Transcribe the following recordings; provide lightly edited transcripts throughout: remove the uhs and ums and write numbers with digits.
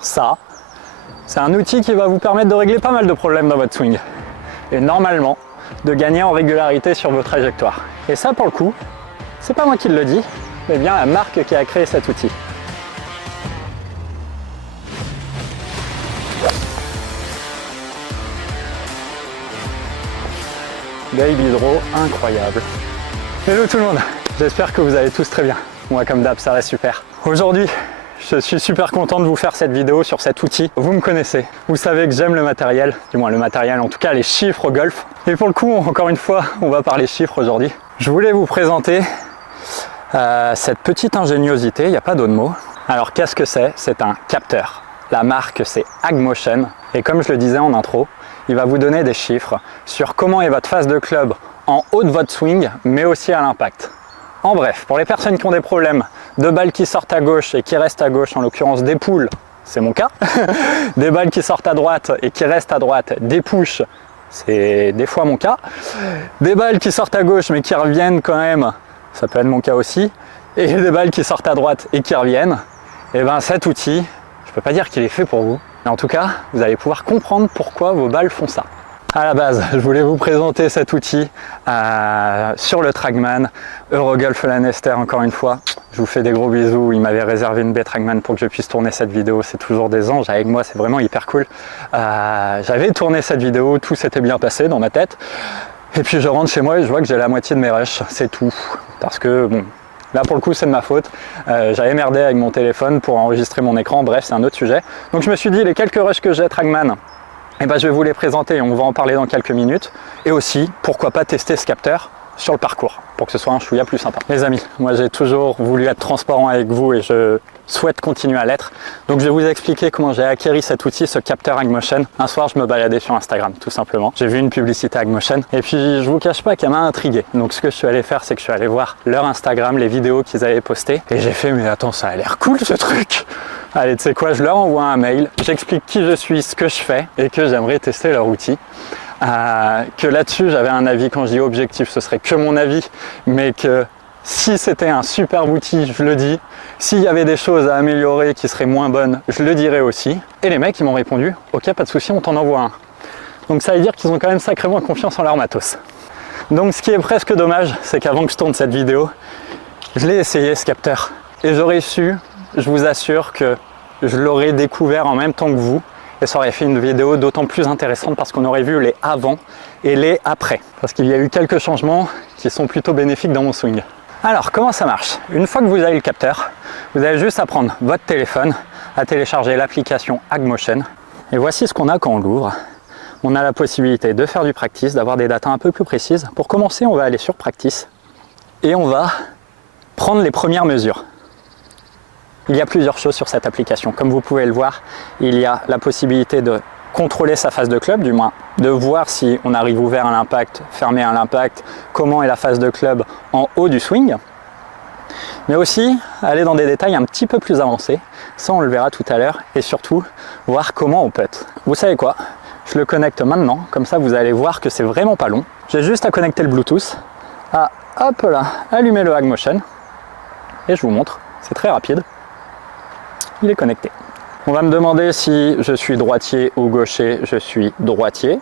ça, c'est un outil qui va vous permettre de régler pas mal de problèmes dans votre swing. Et normalement, de gagner en régularité sur vos trajectoires. Et ça, pour le coup, c'est pas moi qui le dis, mais bien la marque qui a créé cet outil. Baby Draw, incroyable. Hello tout le monde, j'espère que vous allez tous très bien. Moi comme d'hab, ça reste super. Aujourd'hui, je suis super content de vous faire cette vidéo sur cet outil. Vous me connaissez, vous savez que j'aime le matériel, du moins le matériel, en tout cas les chiffres au golf. Et pour le coup, encore une fois, on va parler chiffres aujourd'hui. Je voulais vous présenter cette petite ingéniosité, il n'y a pas d'autre mot. Alors qu'est-ce que c'est? C'est un capteur. La marque c'est Agmotion et comme je le disais en intro, il va vous donner des chiffres sur comment est votre phase de club en haut de votre swing, mais aussi à l'impact. En bref, pour les personnes qui ont des problèmes de balles qui sortent à gauche et qui restent à gauche, en l'occurrence des pulls, c'est mon cas, des balles qui sortent à droite et qui restent à droite, des push, c'est des fois mon cas, des balles qui sortent à gauche mais qui reviennent quand même, ça peut être mon cas aussi, et des balles qui sortent à droite et qui reviennent, et bien cet outil, je ne peux pas dire qu'il est fait pour vous, mais en tout cas, vous allez pouvoir comprendre pourquoi vos balles font ça. À la base, je voulais vous présenter cet outil sur le Trackman, Eurogolf Lanester encore une fois. Je vous fais des gros bisous, il m'avait réservé une baie Trackman pour que je puisse tourner cette vidéo, c'est toujours des anges avec moi, c'est vraiment hyper cool. J'avais tourné cette vidéo, tout s'était bien passé dans ma tête. Et puis je rentre chez moi et je vois que j'ai la moitié de mes rushs, c'est tout. Parce que bon, là pour le coup c'est de ma faute, j'avais merdé avec mon téléphone pour enregistrer mon écran, bref c'est un autre sujet. Donc je me suis dit les quelques rushs que j'ai Trackman, eh ben, je vais vous les présenter et on va en parler dans quelques minutes. Et aussi, pourquoi pas tester ce capteur sur le parcours, pour que ce soit un chouïa plus sympa. Les amis, moi j'ai toujours voulu être transparent avec vous et je souhaite continuer à l'être. Donc je vais vous expliquer comment j'ai acquis cet outil, ce capteur Agmotion. Un soir, je me baladais sur Instagram, tout simplement. J'ai vu une publicité Agmotion et puis je vous cache pas qu'elle m'a intrigué. Donc ce que je suis allé faire, c'est que je suis allé voir leur Instagram, les vidéos qu'ils avaient postées. Et j'ai fait, mais attends, ça a l'air cool ce truc! Allez, tu sais quoi, je leur envoie un mail, j'explique qui je suis, ce que je fais et que j'aimerais tester leur outil. Que là-dessus, j'avais un avis, quand je dis objectif, ce serait que mon avis, mais que si c'était un superbe outil, je le dis. S'il y avait des choses à améliorer qui seraient moins bonnes, je le dirais aussi. Et les mecs, ils m'ont répondu, ok, pas de souci, on t'en envoie un. Donc ça veut dire qu'ils ont quand même sacrément confiance en leur matos. Donc ce qui est presque dommage, c'est qu'avant que je tourne cette vidéo, je l'ai essayé ce capteur. Et j'aurais su, je vous assure que je l'aurais découvert en même temps que vous et ça aurait fait une vidéo d'autant plus intéressante parce qu'on aurait vu les avant et les après. Parce qu'il y a eu quelques changements qui sont plutôt bénéfiques dans mon swing. Alors, comment ça marche? Une fois que vous avez le capteur, vous avez juste à prendre votre téléphone, à télécharger l'application Agmotion. Et voici ce qu'on a quand on l'ouvre. On a la possibilité de faire du practice, d'avoir des datas un peu plus précises. Pour commencer, on va aller sur practice et on va prendre les premières mesures. Il y a plusieurs choses sur cette application. Comme vous pouvez le voir, il y a la possibilité de contrôler sa phase de club, du moins de voir si on arrive ouvert à l'impact, fermé à l'impact, comment est la phase de club en haut du swing. Mais aussi aller dans des détails un petit peu plus avancés, ça on le verra tout à l'heure, et surtout voir comment on putt. Vous savez quoi? Je le connecte maintenant, comme ça vous allez voir que c'est vraiment pas long. J'ai juste à connecter le Bluetooth, à hop là, allumer le Agmotion, et je vous montre, c'est très rapide. Il est connecté. On va me demander si je suis droitier ou gaucher, je suis droitier.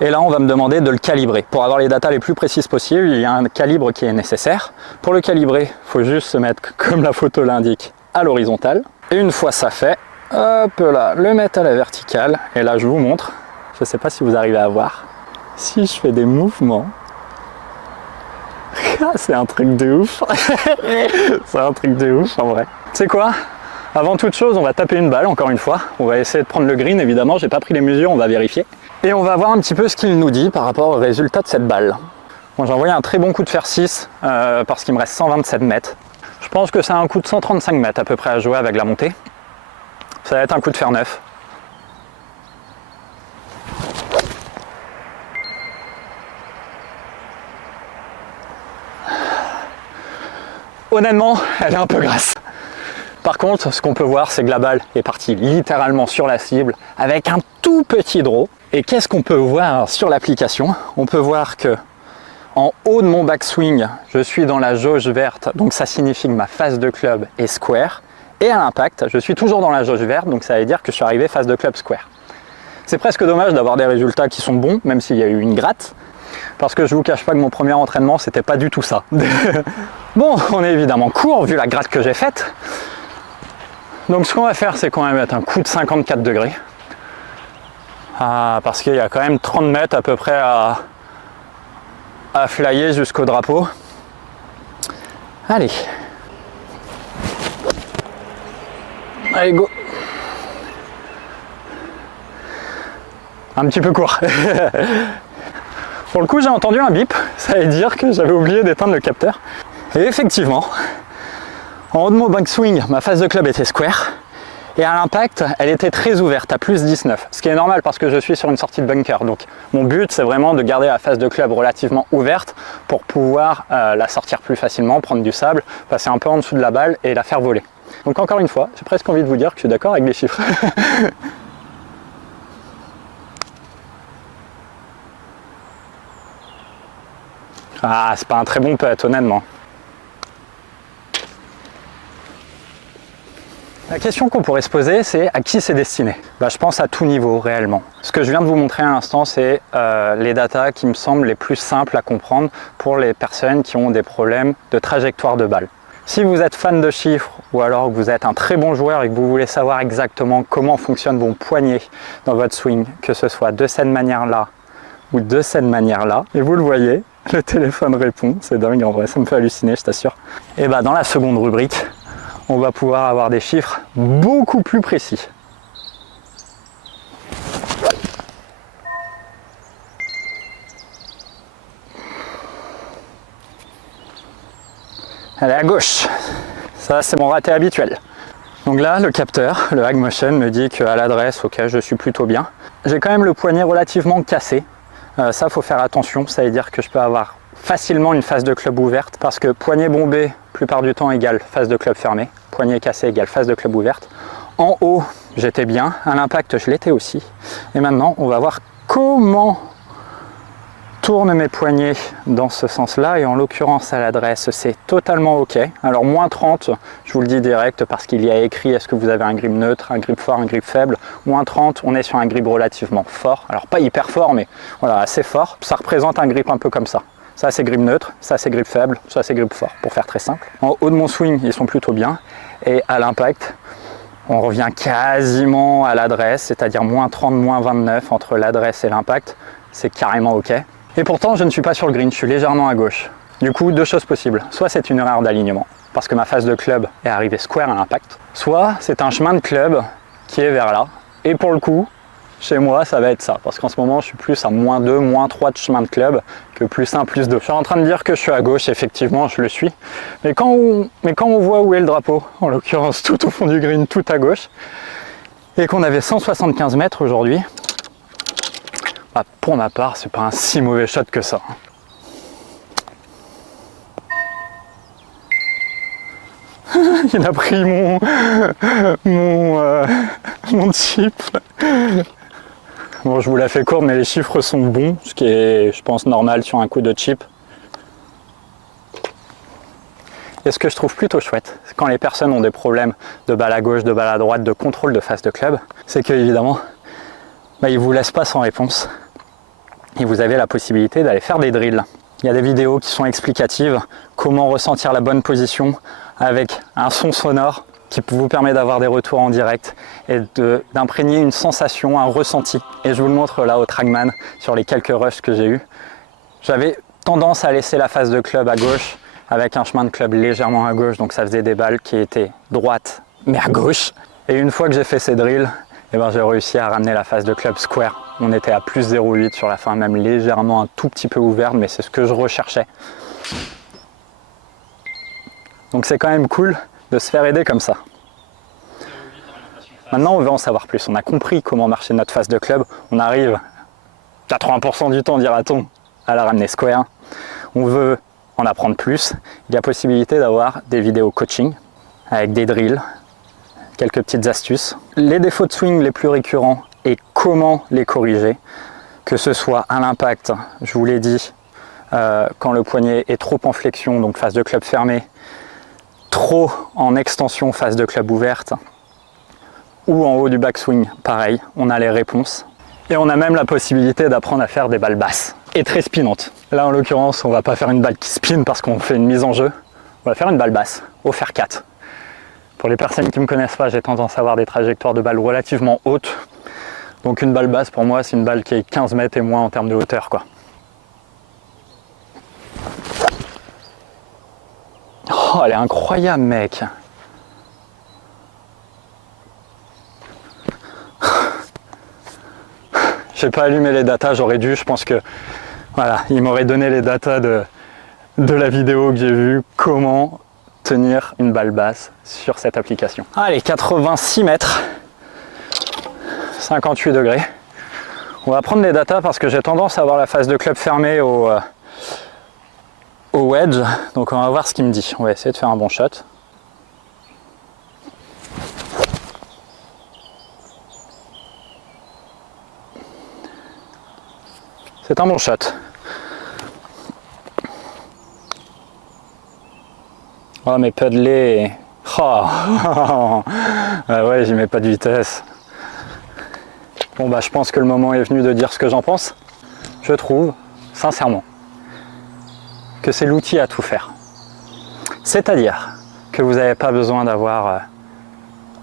Et là, on va me demander de le calibrer. Pour avoir les datas les plus précises possibles, il y a un calibre qui est nécessaire. Pour le calibrer, il faut juste se mettre, comme la photo l'indique, à l'horizontale. Et une fois ça fait, hop là, le mettre à la verticale. Et là, je vous montre, je ne sais pas si vous arrivez à voir, si je fais des mouvements, c'est un truc de ouf. C'est un truc de ouf en vrai. Tu sais quoi? Avant toute chose, on va taper une balle, encore une fois. On va essayer de prendre le green, évidemment. J'ai pas pris les mesures, on va vérifier. Et on va voir un petit peu ce qu'il nous dit par rapport au résultat de cette balle. Bon, j'ai envoyé un très bon coup de fer 6 parce qu'il me reste 127 mètres. Je pense que c'est un coup de 135 mètres à peu près à jouer avec la montée. Ça va être un coup de fer 9. Honnêtement, elle est un peu grasse. Par contre, ce qu'on peut voir, c'est que la balle est partie littéralement sur la cible avec un tout petit draw. Et qu'est-ce qu'on peut voir sur l'application? On peut voir que en haut de mon backswing, je suis dans la jauge verte, donc ça signifie que ma face de club est square. Et à l'impact, je suis toujours dans la jauge verte, donc ça veut dire que je suis arrivé face de club square. C'est presque dommage d'avoir des résultats qui sont bons, même s'il y a eu une gratte, parce que je vous cache pas que mon premier entraînement, c'était pas du tout ça. Bon, on est évidemment court, vu la gratte que j'ai faite. Donc ce qu'on va faire, c'est qu'on va mettre un coup de 54 degrés. Parce qu'il y a quand même 30 mètres à peu près à flyer jusqu'au drapeau. Allez. Allez, go. Un petit peu court. Pour le coup, j'ai entendu un bip. Ça veut dire que j'avais oublié d'éteindre le capteur. Et effectivement, en haut de mon backswing, ma face de club était square. Et à l'impact, elle était très ouverte, à plus 19. Ce qui est normal parce que je suis sur une sortie de bunker. Donc mon but, c'est vraiment de garder la face de club relativement ouverte pour pouvoir la sortir plus facilement, prendre du sable, passer un peu en dessous de la balle et la faire voler. Donc encore une fois, j'ai presque envie de vous dire que je suis d'accord avec les chiffres. Ah, c'est pas un très bon putt, honnêtement. La question qu'on pourrait se poser, c'est à qui c'est destiné? Je pense à tout niveau, réellement. Ce que je viens de vous montrer à l'instant, c'est les datas qui me semblent les plus simples à comprendre pour les personnes qui ont des problèmes de trajectoire de balle. Si vous êtes fan de chiffres ou alors que vous êtes un très bon joueur et que vous voulez savoir exactement comment fonctionnent vos poignets dans votre swing, que ce soit de cette manière-là ou de cette manière-là, et vous le voyez, le téléphone répond, c'est dingue en vrai, ça me fait halluciner, je t'assure. Et dans la seconde rubrique, on va pouvoir avoir des chiffres beaucoup plus précis. Elle est à gauche. Ça, c'est mon raté habituel. Donc là, le capteur, le HagMotion, me dit qu'à l'adresse, ok, je suis plutôt bien. J'ai quand même le poignet relativement cassé. Ça, faut faire attention. Ça veut dire que je peux avoir facilement une face de club ouverte parce que poignet bombé, plupart du temps, égale face de club fermé. Poignet cassé égale face de club ouverte. En haut, j'étais bien. À l'impact, je l'étais aussi. Et maintenant, on va voir comment tourne mes poignets dans ce sens-là. Et en l'occurrence, à l'adresse, c'est totalement OK. Alors, moins 30, je vous le dis direct parce qu'il y a écrit est-ce que vous avez un grip neutre, un grip fort, un grip faible. Moins 30, on est sur un grip relativement fort. Alors, pas hyper fort, mais voilà, assez fort. Ça représente un grip un peu comme ça. Ça, c'est grip neutre, ça, c'est grip faible, ça, c'est grip fort, pour faire très simple. En haut de mon swing, ils sont plutôt bien. Et à l'impact, on revient quasiment à l'adresse, c'est-à-dire moins 30, moins 29 entre l'adresse et l'impact. C'est carrément OK. Et pourtant, je ne suis pas sur le green, je suis légèrement à gauche. Du coup, deux choses possibles. Soit c'est une erreur d'alignement, parce que ma face de club est arrivée square à l'impact. Soit c'est un chemin de club qui est vers là. Et pour le coup, chez moi, ça va être ça. Parce qu'en ce moment, je suis plus à moins 2, moins 3 de chemin de club que plus 1, plus 2. Je suis en train de dire que je suis à gauche, effectivement, je le suis. Mais quand on voit où est le drapeau, en l'occurrence tout au fond du green, tout à gauche, et qu'on avait 175 mètres aujourd'hui, pour ma part, c'est pas un si mauvais shot que ça. Il a pris mon chip. Bon, je vous la fais courte, mais les chiffres sont bons, ce qui est, je pense, normal sur un coup de chip. Et ce que je trouve plutôt chouette, quand les personnes ont des problèmes de balle à gauche, de balle à droite, de contrôle de face de club, c'est qu'évidemment, ils ne vous laissent pas sans réponse. Et vous avez la possibilité d'aller faire des drills. Il y a des vidéos qui sont explicatives, comment ressentir la bonne position avec un son sonore qui vous permet d'avoir des retours en direct et d'imprégner une sensation, un ressenti. Et je vous le montre là au Trackman sur les quelques rushs que j'ai eu. J'avais tendance à laisser la face de club à gauche avec un chemin de club légèrement à gauche, donc ça faisait des balles qui étaient droites mais à gauche. Et une fois que j'ai fait ces drills, j'ai réussi à ramener la face de club square. On était à plus 0,8 sur la fin, même légèrement un tout petit peu ouverte, mais c'est ce que je recherchais. Donc c'est quand même cool de se faire aider comme ça. Maintenant, on veut en savoir plus. On a compris comment marchait notre face de club. On arrive 80% du temps, dira-t-on, à la ramener square. On veut en apprendre plus. Il y a possibilité d'avoir des vidéos coaching avec des drills, quelques petites astuces. Les défauts de swing les plus récurrents et comment les corriger, que ce soit à l'impact, je vous l'ai dit, quand le poignet est trop en flexion, donc face de club fermé, trop en extension face de club ouverte ou en haut du backswing, pareil, on a les réponses. Et on a même la possibilité d'apprendre à faire des balles basses et très spinantes. Là en l'occurrence, on va pas faire une balle qui spin parce qu'on fait une mise en jeu, on va faire une balle basse, au fer 4. Pour les personnes qui ne me connaissent pas, j'ai tendance à avoir des trajectoires de balles relativement hautes. Donc une balle basse pour moi, c'est une balle qui est 15 mètres et moins en termes de hauteur, quoi. Oh, elle est incroyable, mec. J'ai pas allumé les datas, j'aurais dû, je pense que voilà, il m'aurait donné les datas de la vidéo que j'ai vue, comment tenir une balle basse sur cette application. Allez, 86 mètres, 58 degrés. On va prendre les datas parce que j'ai tendance à avoir la face de club fermée au wedge, donc on va voir ce qu'il me dit. On va essayer de faire un bon shot. C'est un bon shot. Oh mais pedalé. Oh. Ah ouais, j'y mets pas de vitesse. Bon bah je pense que le moment est venu de dire ce que j'en pense. Je trouve, sincèrement, que c'est l'outil à tout faire. C'est-à-dire que vous n'avez pas besoin d'avoir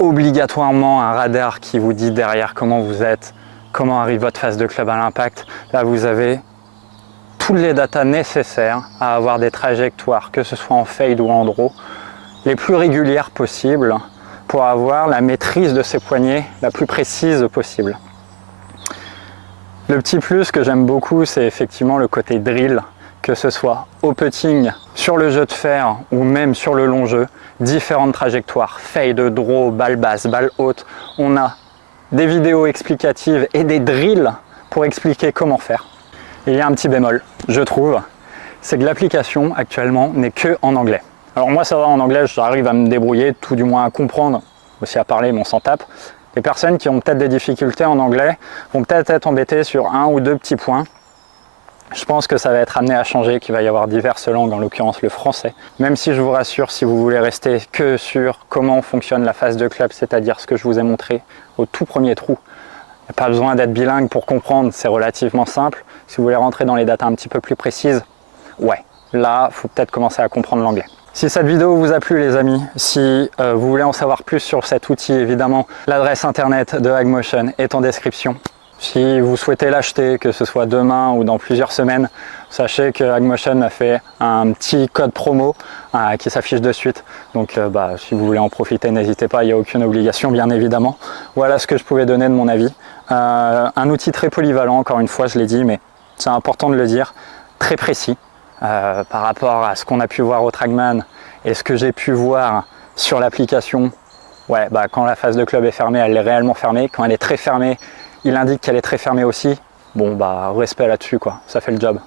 obligatoirement un radar qui vous dit derrière comment vous êtes, comment arrive votre face de club à l'impact. Là vous avez toutes les datas nécessaires à avoir des trajectoires, que ce soit en fade ou en draw, les plus régulières possibles pour avoir la maîtrise de ses poignets la plus précise possible. Le petit plus que j'aime beaucoup, c'est effectivement le côté drill, que ce soit au putting, sur le jeu de fer ou même sur le long jeu, différentes trajectoires, fade, draw, balle basse, balle haute. On a des vidéos explicatives et des drills pour expliquer comment faire. Et il y a un petit bémol, je trouve, c'est que l'application actuellement n'est que en anglais. Alors moi ça va, en anglais j'arrive à me débrouiller, tout du moins à comprendre, aussi à parler, mais on s'en tape. Les personnes qui ont peut-être des difficultés en anglais vont peut-être être embêtées sur un ou deux petits points. Je pense que ça va être amené à changer, qu'il va y avoir diverses langues, en l'occurrence le français. Même si je vous rassure, si vous voulez rester que sur comment fonctionne la phase de club, c'est-à-dire ce que je vous ai montré au tout premier trou, il n'y a pas besoin d'être bilingue pour comprendre, c'est relativement simple. Si vous voulez rentrer dans les datas un petit peu plus précises, ouais, là, il faut peut-être commencer à comprendre l'anglais. Si cette vidéo vous a plu les amis, si vous voulez en savoir plus sur cet outil, évidemment, l'adresse internet de Agmotion est en description. Si vous souhaitez l'acheter, que ce soit demain ou dans plusieurs semaines, sachez que Agmotion a fait un petit code promo qui s'affiche de suite. Donc si vous voulez en profiter, n'hésitez pas, il n'y a aucune obligation bien évidemment. Voilà ce que je pouvais donner de mon avis. Un outil très polyvalent, encore une fois je l'ai dit, mais c'est important de le dire, très précis par rapport à ce qu'on a pu voir au Trackman et ce que j'ai pu voir sur l'application. Ouais, quand la phase de club est fermée, elle est réellement fermée. Quand elle est très fermée, il indique qu'elle est très fermée aussi. Bon respect là-dessus quoi, ça fait le job.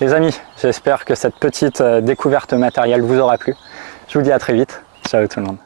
Les amis, j'espère que cette petite découverte matérielle vous aura plu. Je vous dis à très vite. Ciao tout le monde.